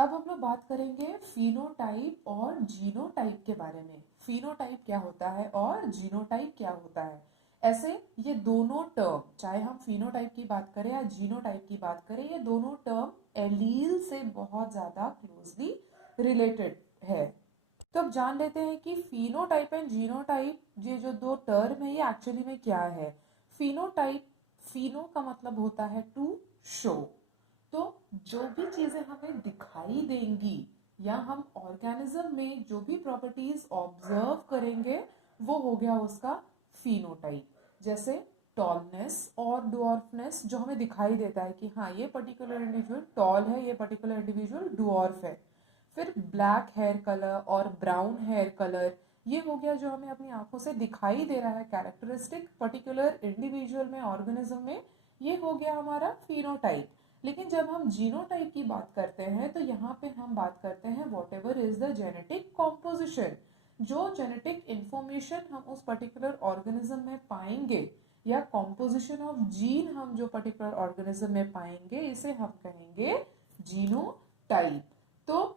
अब हम लोग बात करेंगे फिनोटाइप और जीनोटाइप के बारे में। फिनोटाइप क्या होता है और जीनोटाइप क्या होता है। ऐसे ये दोनों टर्म, चाहे हम फिनोटाइप की बात करें या जीनोटाइप की बात करें, ये दोनों टर्म एलील से बहुत ज्यादा क्लोजली रिलेटेड है। तो अब जान लेते हैं कि फिनोटाइप एंड जीनोटाइप, ये जो दो टर्म है ये एक्चुअली में क्या है। फिनोटाइप, फिनो का मतलब होता है टू शो। तो जो भी चीजें हमें दिखाई देंगी या हम ऑर्गेनिज्म में जो भी प्रॉपर्टीज ऑब्जर्व करेंगे वो हो गया उसका फिनोटाइप। जैसे टॉलनेस और डुअर्फनेस जो हमें दिखाई देता है कि हाँ ये पर्टिकुलर इंडिविजुअल टॉल है, ये पर्टिकुलर इंडिविजुअल डुअर्फ है। फिर ब्लैक हेयर कलर और ब्राउन हेयर कलर, ये हो गया जो हमें अपनी आंखों से दिखाई दे रहा है कैरेक्टरिस्टिक पर्टिकुलर इंडिविजुअल में, ऑर्गेनिज्म में, ये हो गया हमारा फिनोटाइप। लेकिन जब हम जीनोटाइप की बात करते हैं तो यहाँ पे हम बात करते हैं what ever is the genetic composition. जो जेनेटिक इंफॉर्मेशन हम उस पर्टिकुलर ऑर्गेनिज्म में पाएंगे या कॉम्पोजिशन ऑफ जीन हम जो पर्टिकुलर ऑर्गेनिज्म में पाएंगे, इसे हम कहेंगे जीनोटाइप। तो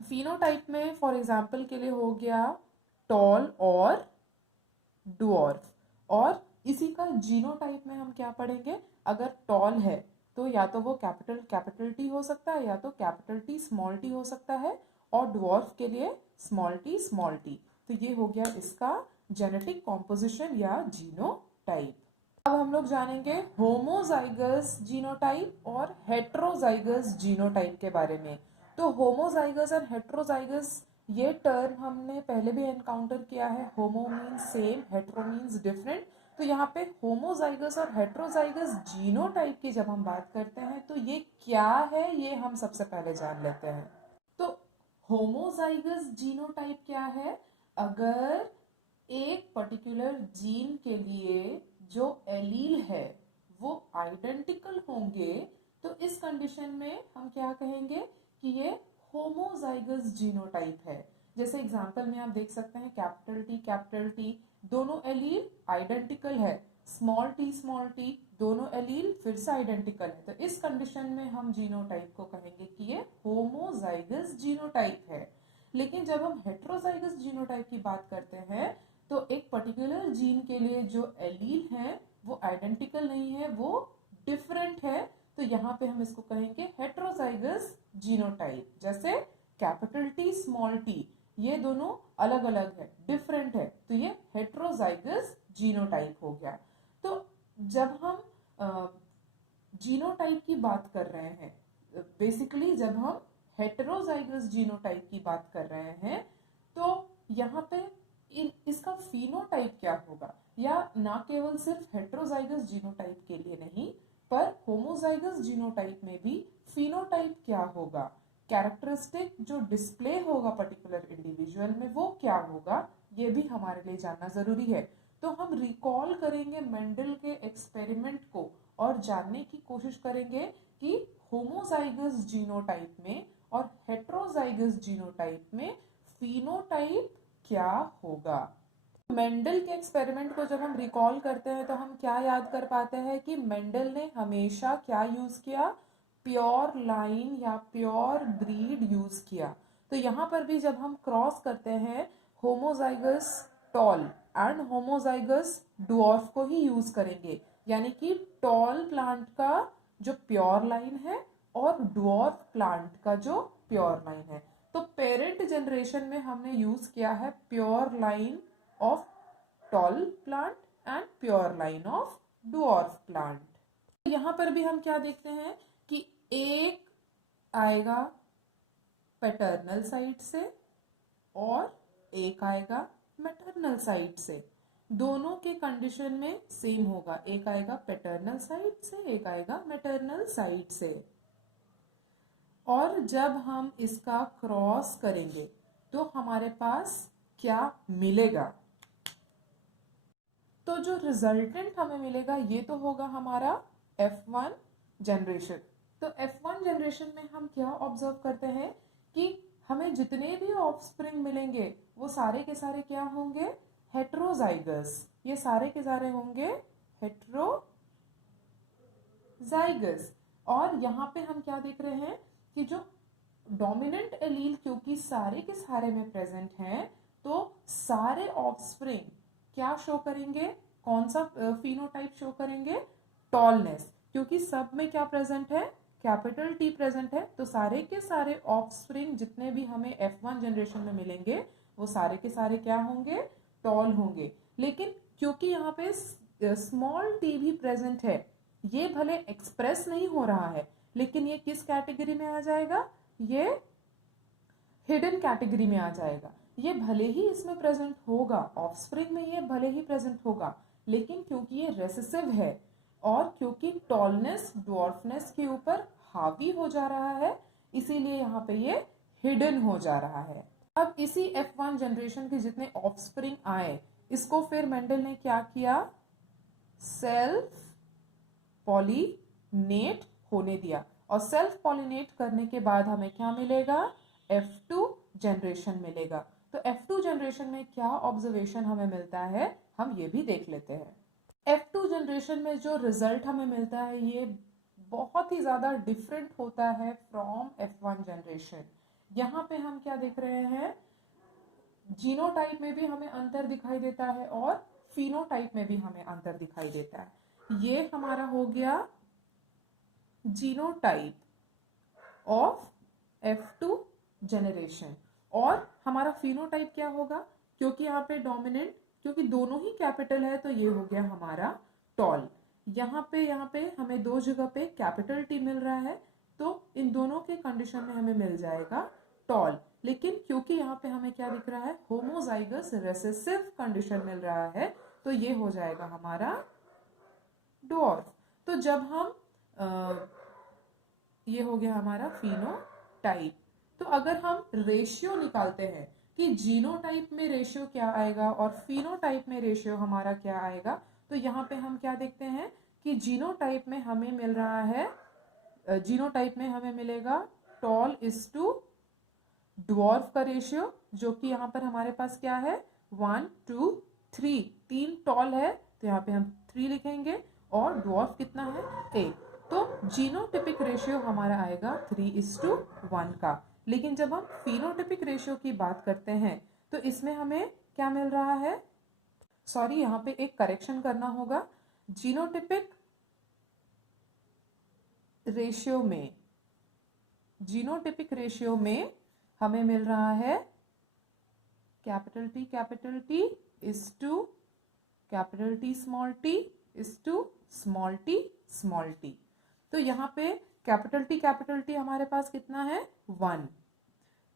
फिनोटाइप में फॉर एग्जाम्पल के लिए हो गया टॉल और डुअर्फ। और इसी का जीनोटाइप में हम क्या पढ़ेंगे, अगर टॉल है तो या तो वो कैपिटल टी हो सकता है या तो कैपिटल टी स्मॉल टी हो सकता है, और डुअर्फ के लिए स्मॉल टी स्मॉल टी। तो ये हो गया इसका जेनेटिक कॉम्पोजिशन या जीनोटाइप। अब हम लोग जानेंगे होमोजाइगस जीनोटाइप और हेट्रोजाइगस जीनोटाइप के बारे में। तो होमोजाइगस और हेट्रोजाइगस, ये टर्म हमने पहले भी एनकाउंटर किया है। होमो means same, hetero means different. तो यहाँ पे होमोजाइगस और हेट्रोजाइगस जीनोटाइप की जब हम बात करते हैं तो ये क्या है, ये हम सबसे पहले जान लेते हैं। तो होमोजाइगस जीनोटाइप क्या है, अगर एक पर्टिकुलर जीन के लिए जो एलील है वो आइडेंटिकल होंगे तो इस कंडीशन में हम क्या कहेंगे कि ये होमोजाइगस जीनोटाइप है। जैसे एग्जांपल में आप देख सकते हैं कैपिटल टी दोनों एलील आइडेंटिकल है, स्मॉल टी दोनों एलील फिर से आइडेंटिकल है। तो इस कंडीशन में हम जीनोटाइप को कहेंगे कि ये होमोजाइगस जीनोटाइप है। लेकिन जब हम हेट्रोजाइगस जीनोटाइप की बात करते हैं तो एक पर्टिकुलर जीन के लिए जो एलील है वो आइडेंटिकल नहीं है, वो डिफरेंट है। तो यहाँ पे हम इसको कहेंगे हेट्रोजाइगस जीनोटाइप। जैसे कैपिटल टी स्मॉल टी, ये दोनों अलग अलग है, डिफरेंट है, तो ये हेट्रोजाइगस जीनोटाइप हो गया। तो जब हम जीनोटाइप की बात कर रहे हैं, बेसिकली जब हम हेटेरोजाइगस जीनोटाइप की बात कर रहे हैं तो यहाँ पे इसका फिनोटाइप क्या होगा, या ना केवल सिर्फ हेटेरोजाइगस जीनोटाइप के लिए नहीं पर होमोजाइगस जीनोटाइप में भी फिनोटाइप क्या होगा, कैरेक्टरिस्टिक जो डिस्प्ले होगा पर्टिकुलर इंडिविजुअल में वो क्या होगा, ये भी हमारे लिए जानना जरूरी है। तो हम रिकॉल करेंगे मेंडल के एक्सपेरिमेंट को और जानने की कोशिश करेंगे कि होमोजाइगस जीनोटाइप में और हेटेरोजाइगस जीनोटाइप में फिनोटाइप क्या होगा। मेंडल के एक्सपेरिमेंट को जब हम रिकॉल करते हैं तो हम क्या याद कर पाते हैं कि मेंडल ने हमेशा क्या यूज किया, प्योर लाइन या प्योर ब्रीड यूज किया। तो यहाँ पर भी जब हम क्रॉस करते हैं होमोजाइगस टॉल एंड होमोजाइगस डुअर्फ को ही यूज करेंगे, यानी कि टॉल प्लांट का जो प्योर लाइन है और डुअर्फ प्लांट का जो प्योर लाइन है। तो पेरेंट जनरेशन में हमने यूज किया है pure line of tall plant and pure line of dwarf plant. यहाँ पर भी हम क्या देखते हैं कि एक आएगा पैटर्नल साइड से और एक आएगा मैटरनल साइड से। दोनों के कंडीशन में सेम होगा, एक आएगा पैटर्नल साइड से एक आएगा मैटरनल साइड से। और जब हम इसका क्रॉस करेंगे तो हमारे पास क्या मिलेगा, तो जो रिजल्टेंट हमें मिलेगा ये तो होगा हमारा F1 जनरेशन। तो F1 जनरेशन में हम क्या ऑब्जर्व करते हैं कि हमें जितने भी ऑफस्प्रिंग मिलेंगे वो सारे के सारे क्या होंगे, हेट्रोजाइगस। ये सारे के सारे होंगे हेट्रोजाइगस। और यहाँ पे हम क्या देख रहे हैं कि जो डोमिनेंट एलील क्योंकि सारे के सारे में प्रेजेंट हैं, तो सारे ऑफस्प्रिंग क्या शो करेंगे, कौन सा फिनोटाइप शो करेंगे, टॉलनेस, क्योंकि सब में क्या प्रेजेंट है, कैपिटल टी प्रेजेंट है, तो सारे के सारे ऑफस्प्रिंग जितने भी हमें F1 जनरेशन में मिलेंगे वो सारे के सारे क्या होंगे, टॉल होंगे। लेकिन क्योंकि यहाँ पे स्मॉल टी भी प्रेजेंट है, ये भले एक्सप्रेस नहीं हो रहा है, लेकिन ये किस कैटेगरी में आ जाएगा, ये हिडन कैटेगरी में आ जाएगा। ये भले ही इसमें प्रेजेंट होगा, ऑफस्प्रिंग में ये भले ही प्रेजेंट होगा, लेकिन क्योंकि ये रेसेसिव है और क्योंकि टॉलनेस ड्वार्फनेस के ऊपर हावी हो जा रहा है, इसीलिए यहाँ पे ये हिडन हो जा रहा है। अब इसी F1 जनरेशन के जितने ऑफस्प्रिंग आए, इसको फिर मेंडल ने क्या किया, सेल्फ पॉलिनेट होने दिया, और सेल्फ पॉलिनेट करने के बाद हमें क्या मिलेगा, F2 जनरेशन मिलेगा। तो F2 जनरेशन में क्या ऑब्जर्वेशन हमें मिलता है, हम ये भी देख लेते हैं। F2 जनरेशन में जो रिजल्ट हमें मिलता है ये बहुत ही ज्यादा डिफरेंट होता है फ्रॉम F1 जनरेशन। यहाँ पे हम क्या देख रहे हैं, जीनोटाइप में भी हमें अंतर दिखाई देता है और फिनोटाइप में भी हमें अंतर दिखाई देता है। ये हमारा हो गया जीनोटाइप ऑफ F2 जनरेशन, और हमारा फिनोटाइप क्या होगा, क्योंकि यहाँ पे डोमिनेंट, क्योंकि दोनों ही कैपिटल है तो ये हो गया हमारा टॉल। यहाँ पे हमें दो जगह पे कैपिटल टी मिल रहा है, तो इन दोनों के कंडीशन में हमें मिल जाएगा टॉल। लेकिन क्योंकि यहाँ पे हमें क्या दिख रहा है, होमोजाइगस रेसेसिव कंडीशन मिल रहा है, तो ये हो जाएगा हमारा डॉर्फ। तो जब हम ये हो गया हमारा फिनोटाइप। तो अगर हम रेशियो निकालते हैं कि जीनोटाइप में रेशियो क्या आएगा और फिनोटाइप में रेशियो हमारा क्या आएगा, तो यहाँ पे हम क्या देखते हैं कि जीनोटाइप में हमें मिल रहा है, जीनोटाइप में हमें मिलेगा टॉल इज टू ड्वार्फ का रेशियो, जो कि यहाँ पर हमारे पास क्या है, 1 2 3, 3 टॉल है तो यहाँ पे हम 3 लिखेंगे, और ड्वार्फ कितना है, 1। तो जीनोटिपिक रेशियो हमारा आएगा 3:1 का। लेकिन जब हम फिनोटिपिक रेशियो की बात करते हैं तो इसमें हमें क्या मिल रहा है, सॉरी यहाँ पे एक करेक्शन करना होगा, जीनोटिपिक रेशियो में हमें मिल रहा है capital T is to capital T small t is to small t small t। तो यहाँ पे कैपिटल T हमारे पास कितना है, 1,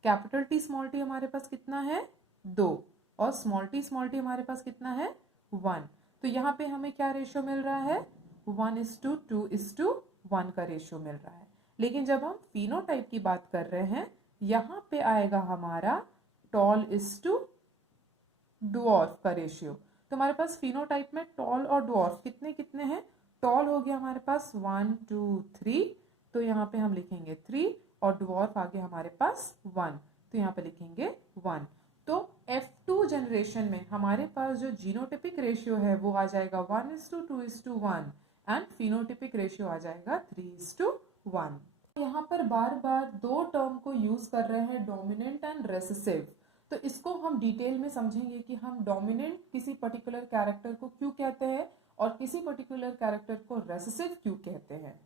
कैपिटल T स्मॉल t हमारे पास कितना है, 2, और स्मॉल t हमारे पास कितना है, 1। तो यहाँ पे हमें क्या रेशियो मिल रहा है, 1:2:1 का रेशियो मिल रहा है। लेकिन जब हम फिनोटाइप की बात कर रहे हैं, यहाँ पे आएगा हमारा टॉल इज टू ड्वार्फ का रेशियो। तो हमारे पास फिनोटाइप में टॉल और ड्वार्फ कितने कितने हैं, टॉल हो गया हमारे पास 1 2 3, तो यहाँ पे हम लिखेंगे 3, और ड्वार्फ आ गया हमारे पास 1, तो यहाँ पे लिखेंगे 1। तो F2 जनरेशन में हमारे पास जो जीनोटिपिक रेशियो है वो आ जाएगा 1:2:1, एंड फिनोटिपिक रेशियो आ जाएगा 3:1। यहाँ पर बार बार दो टर्म को यूज कर रहे हैं, डोमिनेंट एंड रेसेसिव। तो इसको हम डिटेल में समझेंगे कि हम डोमिनेंट किसी पर्टिकुलर कैरेक्टर को क्यों कहते हैं और किसी पर्टिकुलर कैरेक्टर को रेसेसिव क्यों कहते हैं।